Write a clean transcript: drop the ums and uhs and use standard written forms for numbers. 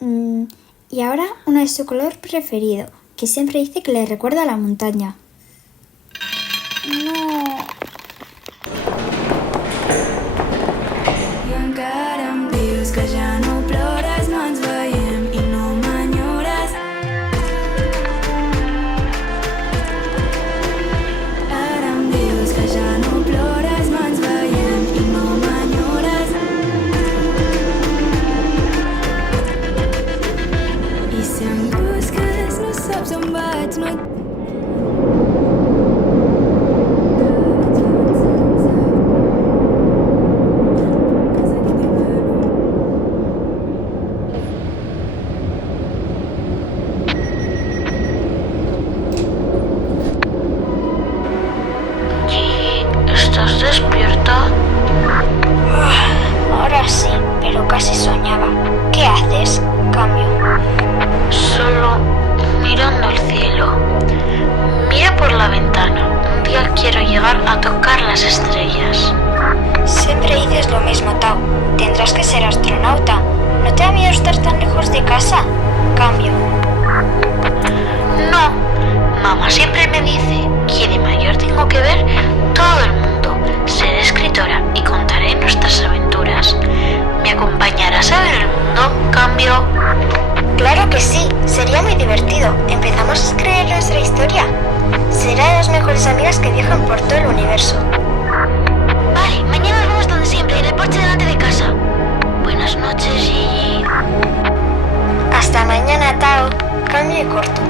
Y ahora uno de su color preferido, que siempre dice que le recuerda a la montaña. No. I encara em dius que ja no plores, no ens veiem i no m'enyores. Ara em dius que ja no plores, no ens veiem i no m'enyores. I si em busques no saps on vaig, no et... ¿Estás despierta? Ahora sí, pero casi soñaba. ¿Qué haces? Cambio. Solo mirando al cielo. Mira por la ventana. Un día quiero llegar a tocar las estrellas. Siempre dices lo mismo, Tao. Tendrás que ser astronauta. ¿No te da miedo estar tan lejos de casa? Cambio. No, mamá siempre me dice que de mayor tengo que ver todo el mundo. Seré escritora y contaré nuestras aventuras. ¿Me acompañarás a ver el mundo? Cambio. Claro que sí, sería muy divertido. Empezamos a escribir nuestra historia. Será de las mejores amigas que viajan por todo el universo. Vale, mañana nos vemos donde siempre, en el porche delante de casa. Buenas noches y... Hasta mañana, Tao. Cambio y corto.